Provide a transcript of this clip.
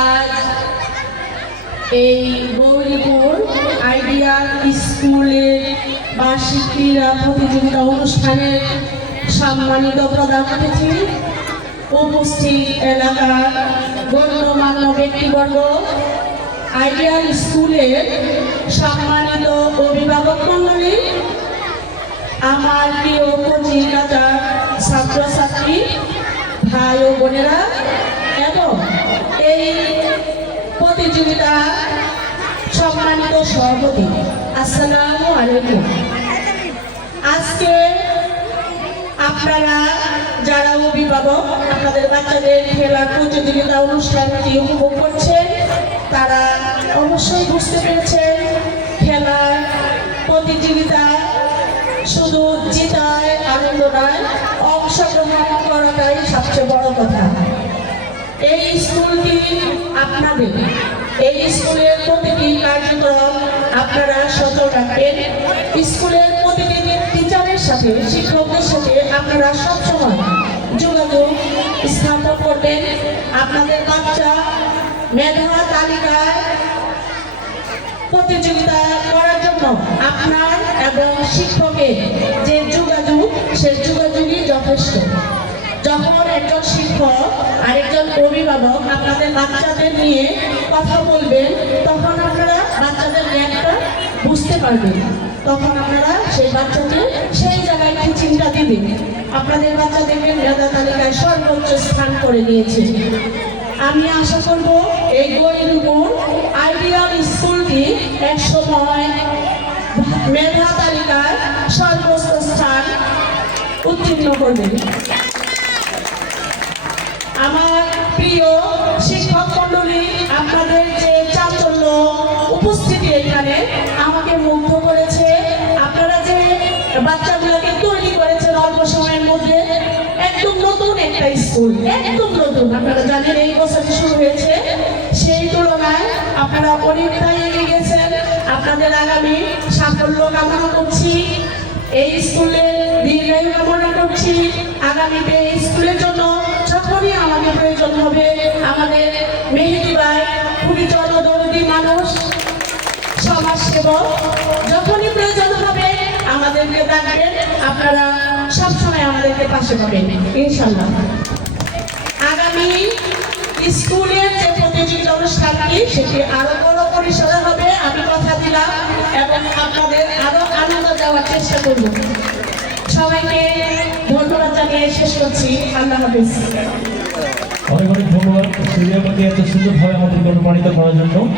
আজ এই গৌরীপুর আইডিয়াল স্কুলের বার্ষিক ক্রীড়া প্রতিযোগিতা অনুষ্ঠানের সম্মানিত প্রধান অতিথি, উপস্থিত এলাকার গণ্যমান্য ব্যক্তিবর্গ, আইডিয়াল স্কুলের সম্মানিত অভিভাবক মণ্ডলী, আমার প্রিয় পত্রিকাটা ছাত্রছাত্রী ভাই ও বোনেরা এবং এই প্রতিযোগিতা সম্মানিত সভাপতি, আসসালামু আলাইকুম। আজকে আপনারা যারা অভিভাবক আপনাদের বাচ্চাদের খেলার প্রতিযোগিতা অনুষ্ঠানটি উপভোগ করছেন, তারা অবশ্যই বুঝতে পেরেছেন খেলার প্রতিযোগিতা শুধু জেতায় আনন্দ নয়, অংশগ্রহণ করাটাই সবচেয়ে বড় কথা। এই স্কুলটি আপনাদের, এই স্কুলের প্রতিটি কার্যক্রম আপনারা সচল রাখবেন। স্কুলের প্রতিটি টিচারের সাথে, শিক্ষকদের সাথে আপনারা সবসময় যোগাযোগ স্থাপন করবেন। আপনাদের বাচ্চা মেধা তালিকায় প্রতিযোগিতা করার জন্য আপনার এবং শিক্ষকের যে যোগাযোগ, সে যোগাযোগই যথেষ্ট। যখন একজন শিক্ষক আর একজন অভিভাবক আপনাদের বাচ্চাদের নিয়ে কথা বলবেন, তখন আপনারা বাচ্চাদের জ্ঞানটা বুঝতে পারবেন। তখন আপনারা সেই বাচ্চাকে সেই জায়গায় চিন্তা দিবেন। আপনাদের বাচ্চাদেরকে মেধা তালিকায় সর্বোচ্চ স্থান করে নিয়েছে। আমি আশা করব এই গৌরীপুর আইডিয়াল স্কুলটি এক সময় মেধা তালিকায় সর্বোচ্চ স্থান উত্তীর্ণ করবে। আমার প্রিয় শিক্ষক মণ্ডলী, আপনাদের যে চাঞ্চল্য উপস্থিতি এখানে আমাকে মুগ্ধ করেছে। আপনারা যে বাচ্চাগুলোকে তৈরি করেছেন অল্প সময়ের মধ্যে, একদম নতুন একটা স্কুল, একদম নতুন। আপনারা জানেন এই বছর শুরু হয়েছে, সেই তুলনায় আপনারা অনেকটাই এগিয়ে গেছেন। আপনাদের আগামী সাফল্য কামনা করছি, এই স্কুলের দীর্ঘায়ু কামনা করছি। আগামীতে এই স্কুলের জন্য যখনই আমাদের প্রয়োজন হবে, আমাদের মেহেদি ভাই খুবই জনদরদী মানুষ, সমাজসেবক, যখনই প্রয়োজন হবে আমাদেরকে ডাকবেন। আপনারা সবসময় আমাদেরকে পাশে পাবেন ইনশাল্লাহ। আগামী স্কুলের যে প্রতিযোগিতা অনুষ্ঠানটি, সেটি আরো বড় পরিসরে হবে, আমি কথা দিলাম, এবং আপনাদের আরো আনন্দ দেওয়ার চেষ্টা করব। সবাইকে ধন্যবাদ জানিয়ে শেষ করছি। আল্লাহ হাফেজ। অনেক অনেক ধন্যবাদ এত সুন্দরভাবে আমাদেরকে অনুপ্রাণিত করার জন্য।